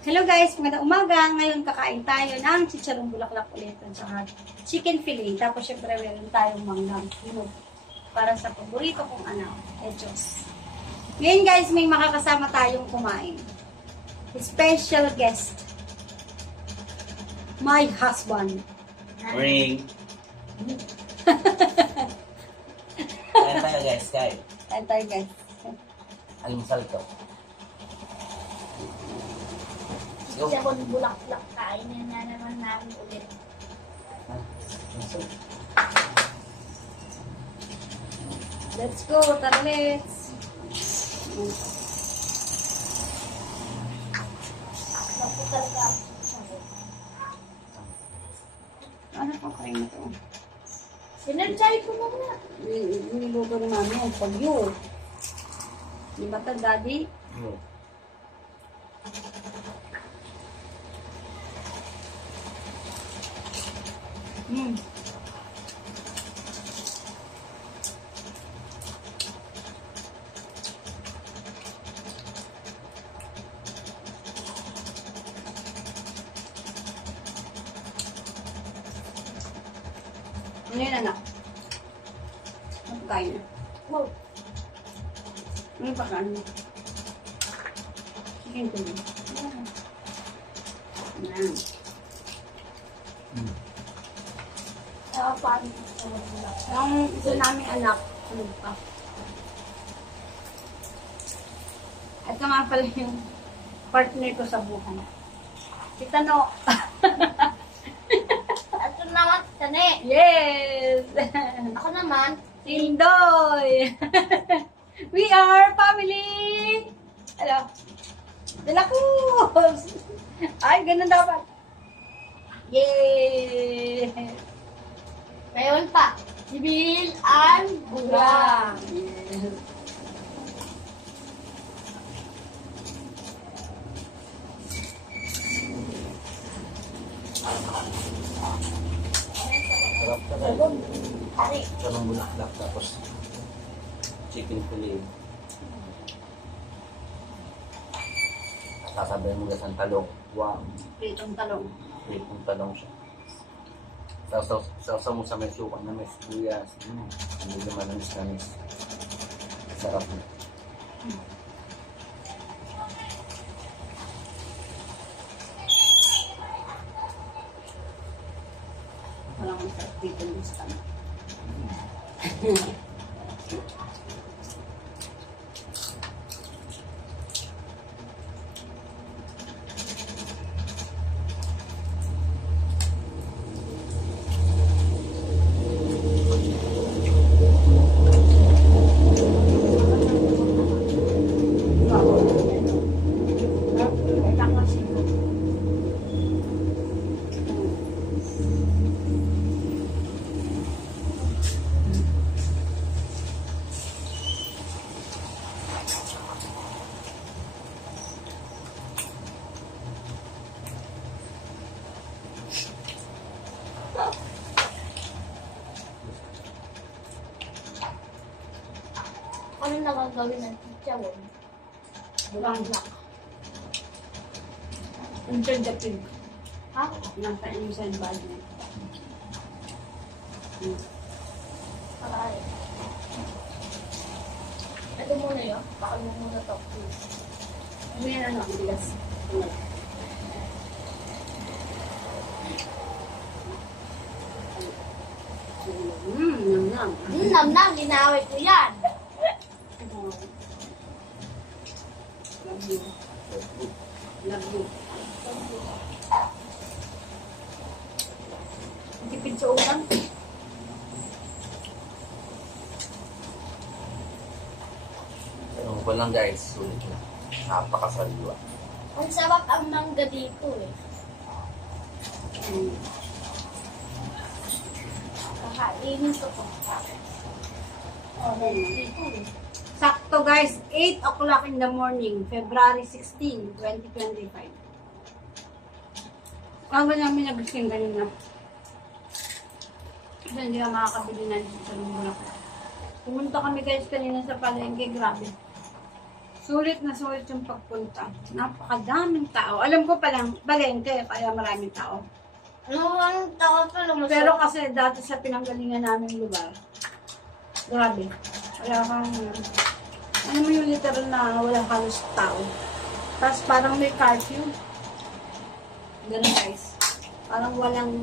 Hello guys, magandang umaga. Ngayon kakain tayo ng chicharong bulaklak ulit at saka chicken fillet. Tapos syempre meron tayong manggang hinog para sa paborito kong echos. Ngayon guys, may makakasama tayong kumain. Special guest. My husband. Ring. Kain tayo guys, kain. Kain tayo guys. Almusal to. Go. Chicharong bulaklak, kainin na naman namin ulit. Let's go, tara let's. Naku talaga ako sa chicharong. Ano pang kain na to? Sinerjay ko na nga. Niluto ni mami yung pagyo. Di ba ito, daddy? Hmm. Ano yun, anak? Ano kain na? Wow. Ano pa kain na? Chicken tuloy. Yan. Paano chicharong bulaklak? Yung isa namin anak, ano pa? Ito nga pala yung partner ko sa buhay. Si Tano. Ito naman, tane. Yes! Ako naman, Indoy! We are family! Hello. Dala ko! Ay, ganun dapat. Yay! mayroon pa. Sibil and Wow! gula. Yes. Sarap ka Sabon. guys. Tari. Sarang bulaklak tapos chicken fillet. Sasabihin mo guys ang talong. Wow. Pritong talong. Pritong talong siya. Sausaw mo sa may suka na may sibuyas. Hindi naman namis. Sarap na. Walang masarap dito ng stand. Ano na gagawin ng chicharong bulaklak? Enjoy the pig. Ha? Nasa inside body. Aray. Ito muna yun. Bakal mo muna to. Ano yan, ano? Bilas. Nam. Nam-nam, ginawit ko yan. Love you. Love you. Tipid sa ulam. Tanong ko lang guys. Sulit na. Napakasaliwa. Ang sarap ang mangga dito eh. Kakainin ko to. Oh, dito eh. Sakto guys, 8 o'clock in the morning, February 16, 2025. Ang ba namin nagising kanina? Kasi hindi ka makakabili na dito sa Bulacan. Pumunta kami guys kanina sa palengke, grabe. Sulit na sulit yung pagpunta. Napakadaming tao. Alam ko palang, palengke, kaya maraming tao. Ano ang tao pa lumusok? Pero kasi dati sa pinanggalingan namin lugar, grabe. Wala kang, ano mo yung literal na walang halos tao. Tapos parang may curfew. Ganun guys. Parang walang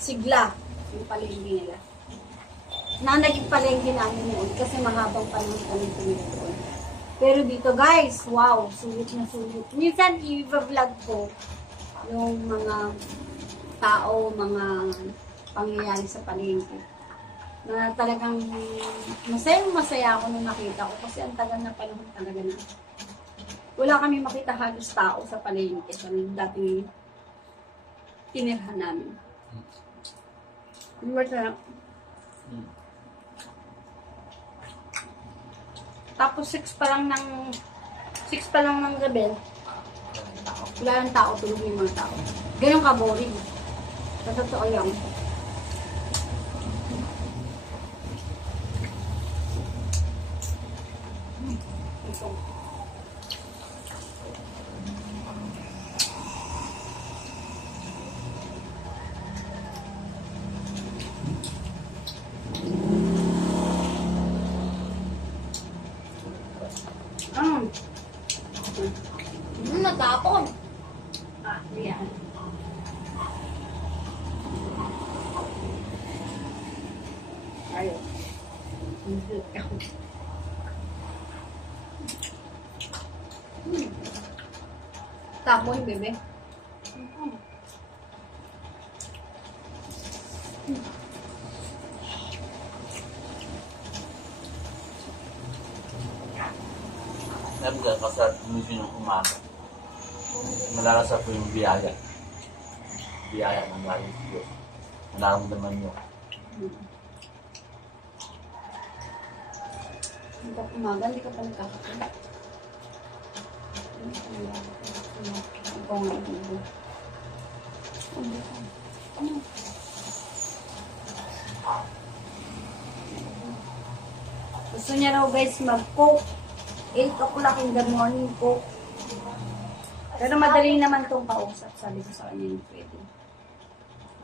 sigla yung palengke nila. Na naging palengke namin noon kasi mahabang panahon kami tumira doon. Pero dito guys, wow, sulit na sulit. Minsan i-vlog ko yung mga tao, mga pangyayari sa palengke. Na talagang masaya ako nung nakita ko kasi ang tagal na panahon talaga na. Wala kami makita halos tao sa palengke sa dating tinirhan namin. Masarap. Tapos 6 pa lang ng gabi, wala ng tao, tulog yung mga tao. Ganyan ka boring. Sa totoo lang. Ito. Natapon. Ah, yan. Ayaw. Tapon, bebe. Nabigyan kasi at umisin ng umaga. Malarasa po yung biyaya. Biyaya ng galing sa Diyos. Nararamdaman nyo. Hindi ka umaga, hindi ka pa nagkakaroon. Ikaw nga ibo. Gusto niya raw guys mag-coke. 8 o'clock in the morning coke. Pero madali naman itong kausap. Sabi ko sa kanya yung pwede.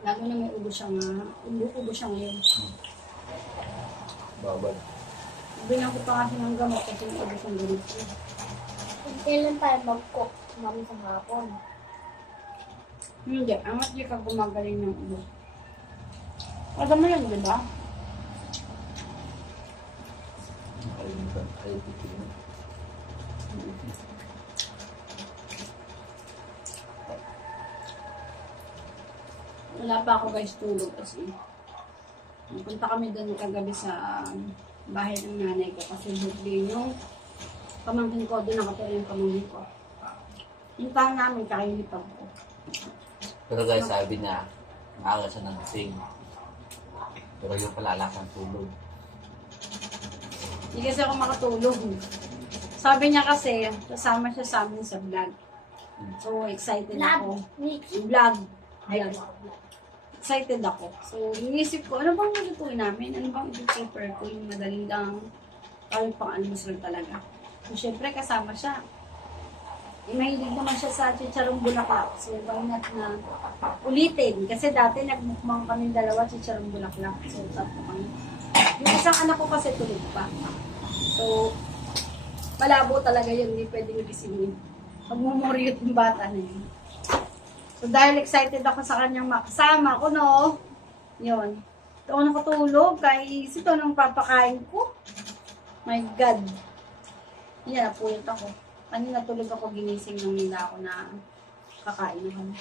Lalo na may ubo siya nga. Ubo siya ngayon. Babal. Bilang ko pa kasi ng gamot kasi yung ubo siyang gamot. Kung kailan tayo mag-cook, mami sa hapon. Hindi. Angat di ka gumagaling ng ubo. Alam mo lang, di ba? Kalimutan. Ayaw titignan. Wala pa ako guys tulog kasi. Punta kami doon kagabi sa bahay ng nanay ko kasi birthday yung pamangkin ko. Doon nakatira yung pamangkin ko. Hintahan namin kainipag ko. Pero guys, sabi niya, maaga siya ng sing. Pero yung palalak ng tulog. Hindi kasi ako makatulog. Sabi niya kasi, kasama siya sa amin sa vlog. So, excited ako. Vlog. Excited ako. So, iniisip ko, ano bang lutuin namin? Ano bang i-prepare ko? Yung madaling lang, kahit pang almusal talaga. So, syempre, kasama siya. Mahilig naman siya sa chicharong bulaklak. So, why not na ulitin? Kasi dati nagmukmang kami dalawa chicharong bulaklak. So, tapos kami. Yung isang anak ko kasi tulog pa. So, malabo talaga yun. Hindi pwedeng gisingin. Magmumuryot yung bata na yun. So, dahil excited ako sa kanyang makasama ko, no? Yun. Ito ako nakatulog. Kahit ito nang papakain ko. My God. Yan, napuyot ako. Kanina tulog ako, ginising nung nila ako na kakain na kami.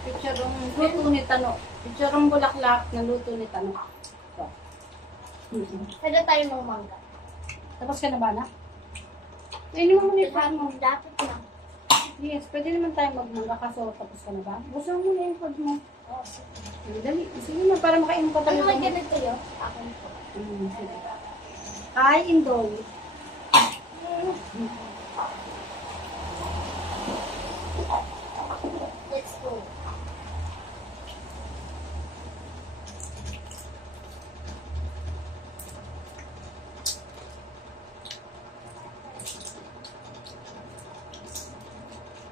Chicharong luto ni Tano. Chicharong bulaklak na luto ni Tanong. Ito. Pwede tayo ng mangga. Tapos ka na ba na? Ayun mo muna yung Dapat mo. dapat na. Yes, pwede naman tayo magmangga kaso tapos ka na ba? Gusto mo na yung food mo. Oh, sige. Dali. Sige na, para makainom ka Ano talaga. nga ganito yun? Akin po. Sige. Hi, Indoy. Let's go.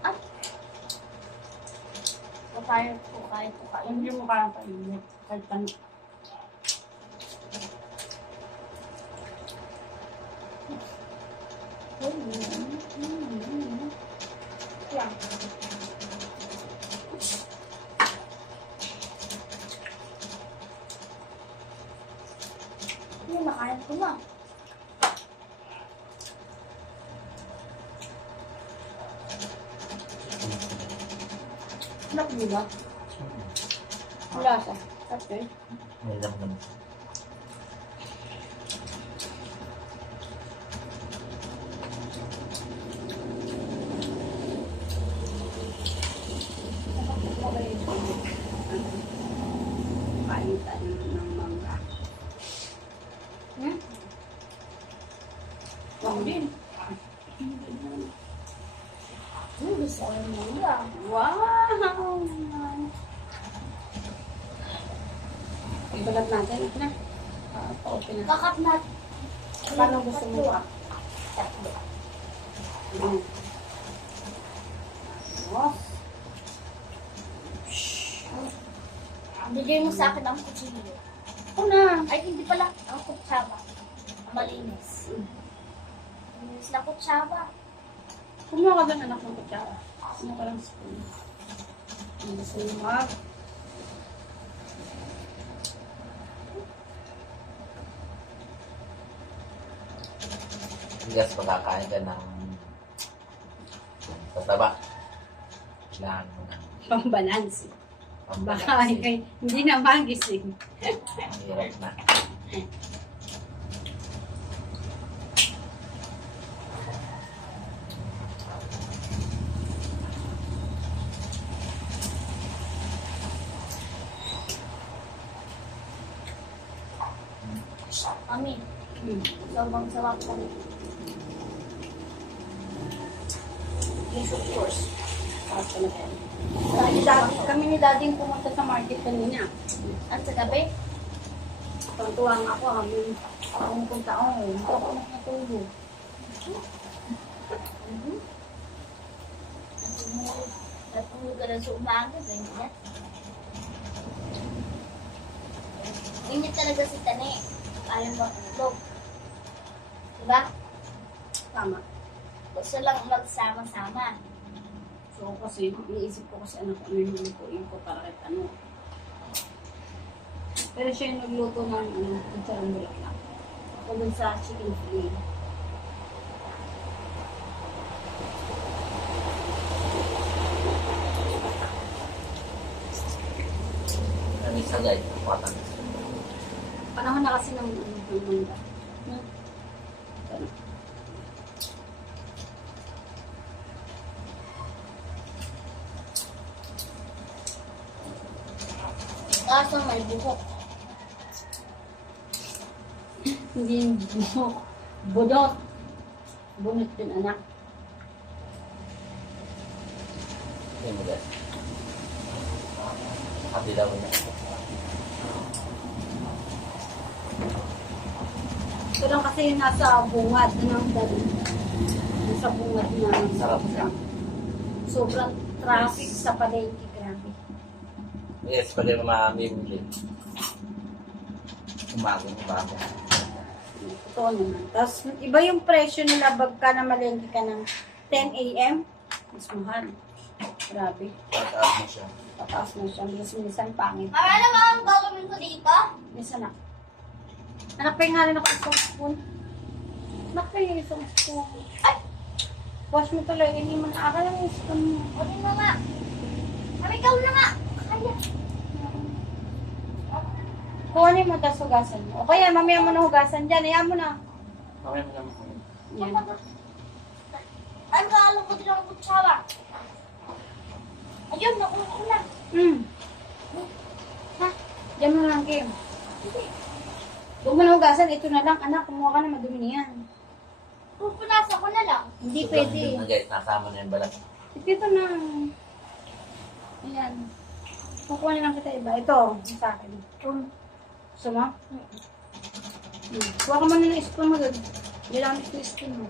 Ah. So, tayo po kahit po kain. Hindi mo kaya kainin. Kahit tanong. Yan. Hindi, makain ko na. Anak mo ba? Wala siya. Okay. May lang naman. Kain tayo ng mangga. Wow din. Gusto ko yung mangga. Wow! Ibalat natin. Ito na. Pa-open na. Kakap na. Paano gusto mo ba? Tatlo. Ayan. Oh. Bigay mo sa akin ang kutsilyo. Ito na. Ay, hindi pala. Ang kutsaba. Ang malinis. Malinis na kutsaba. Kumuha ka doon anak ng kutsara. Kumuha ka lang spoon. Ang gusto mo mag. Bigas pagkakain ka ng tataba. Kailangan mo ng Pambalance. pambalance. Baka hindi na magising. Ang hirap na. Mami, Hmm. sobrang sarap kami. Yes, of course. Sarap talaga yan. Kami ni Daddy pumunta sa market kanina. At sa gabi, Tuwa nga ako habang pumunta ako. Hindi ako nakatulog. natulog ka na sa umaga, ganyan. Ganyan talaga si Tane. Ayaw matulog. Diba? Tama. Gusto lang magsama-sama. So kasi, iniisip ko kasi anak ko yung lutuin ko para kahit ano. Pero siya yung nagluto ng kutsarang bulaklak. Ako dun sa chicken fillet. Ano yung sagay? Patan. Panahon na kasi ng mangga. Ano? Kaso may buhok. Hindi yung buhok. Budot. Bunot din anak. Hindi mo guys. Kabilaw na. Ito lang kasi yung nasa bungad ng dali. Nasa bungad na. Sarap siya. Sobrang traffic sa palengke. Grabe. Yes, pwede mo mamimili. Umaga. Totoo naman. Tapos, iba yung presyo nila bagka na malengke ka ng 10 a.m. Mas mahal. Grabe. Pataas mo siya. Pataas na siya. Minsan pangit. Mama, ano ba ang gagawin ko dito? Minsan na. Anak, pa nga rin ako isang spoon. Anak, pa yung isang spoon. Ay! Wash mo tuloy. Hindi mo na akala yung spoon mo. Ulit mo nga. Sabi ikaw na nga. Kaya. Kuhanin mo, tapos hugasan mo. O kaya, mamaya mo na hugasan dyan. Ayan mo na. Okay mo naman. Yan. Ay, maalam ko din ang kutsara. Ayun, nakuha ko na. Ha? Diyan mo lang, Kim. Huwag mo na hugasan. Ito na lang, anak. Kumuha ka na, madumi na yan. Pupunasan ko na lang. Hindi Ito, pwede. ito na guys, nasama na yung balat. Ito na. Ayan. Kukuha na lang kita iba. Ito, yung sa akin. Gusto mo? Kuha ka muna ng spoon mo doon. Ginamit ko yung spoon mo.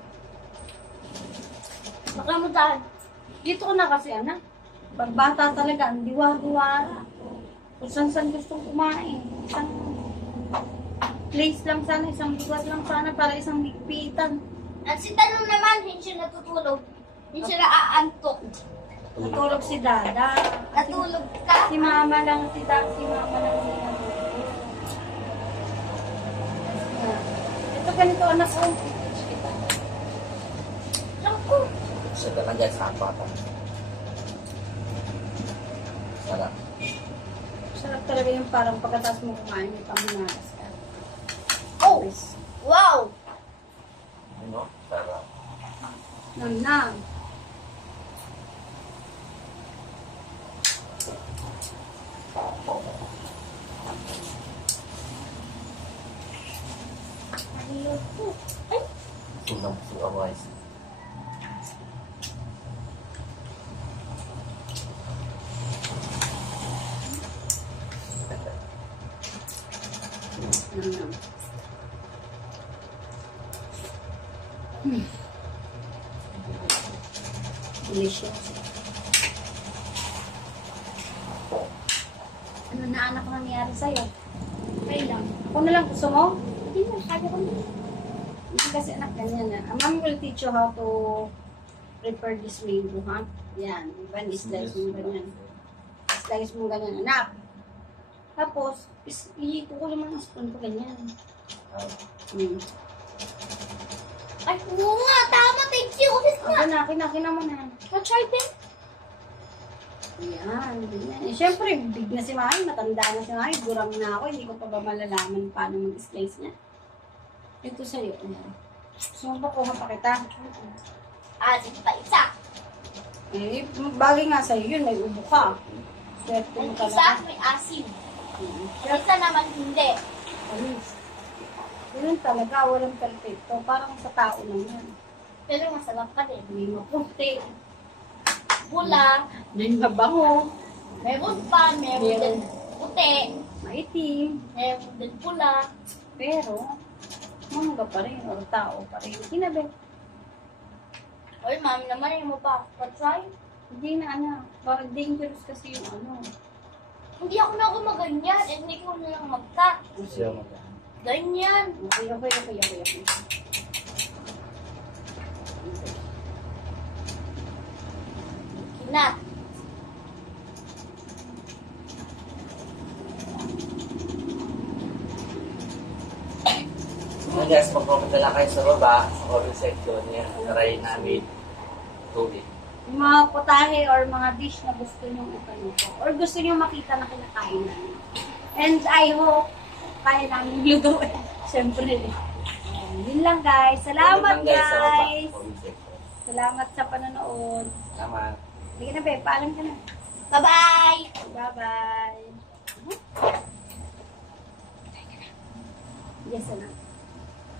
Baka mo daan. Dito ko na kasi, anak. Pagbata talaga, ang diwa-diwa. Kung saan gustong kumain. Isang place lang sana, isang liwat lang sana para isang ligpitan. At si Tanong naman, hindi siya natutulog. Hindi siya naaantok. Natulog si Dada. Natulog ka. Si Mama lang, si Mama lang. Ito ganito, anak ko. Naku. Siya talaga sa apatan. Sarap. Sarap talaga yung parang pagkatapos mo kumain, may pamunagas ka. Oh, wow. Ano? Sarap. Nam-nam. Ay, Sulang suka guys. Nam-nam. Delicious. Ano na anak nangyari sa'yo? okay lang. Ako na lang gusto mo? Hindi na, kaya ko na. Hindi kasi anak ganyan na. Mom will teach you how to prepare this mango, ha? Yan. Diba? Slice mo ganyan. Slice mo ganyan, anak. Tapos, kukunin mo ng spoon ko ganyan. Ay, oo nga, tama, thank you. Ubis Ako na. na, kina mo na. Na-try din. Yan, ganyan. Eh, syempre, big na si Mami, matanda na si Mami, burang na ako, hindi ko pa ba malalaman paano mag-slice niya. Ito sa'yo. Ayan. So, makuha pa kita. Ah, sige pa, isa. Eh, bagay nga sa'yo yun, may ubo ka. Swerte mo Ang isa, talaga. may asin. Mm. Ang isa naman, hindi. Alis. Ganun talaga, walang perfecto. Parang sa tao lang yan. Pero masarap pa din. May maputi, Bula, may mabango, meron pa, meron din puti, maitim, meron din pula. pero mangga pa rin, or tao pa rin. Kinabi, Oy, mami naman, yung mo pa ako pa-try. hindi na ano, parang dangerous kasi yung ano. Hindi ako na gumaganyan, eh, hindi ko na lang mag-cut. Siya mo. Ganyan. Okay. Kinat. Ngayon guys, magpapadala kayo sa baba, sa comment section niya. Try namin tubig. Yung mga putahe or mga dish na gusto nyo ipanood or gusto nyo makita na kinakain namin. And I hope kaya namin lutuin. Siyempre. Yun lang guys. Salamat Comment lang, sa baba, guys. comment section. Salamat sa panonood. Salamat. Hindi ka na be, paalam ka na. Bye-bye! Bye-bye. Yes, anak.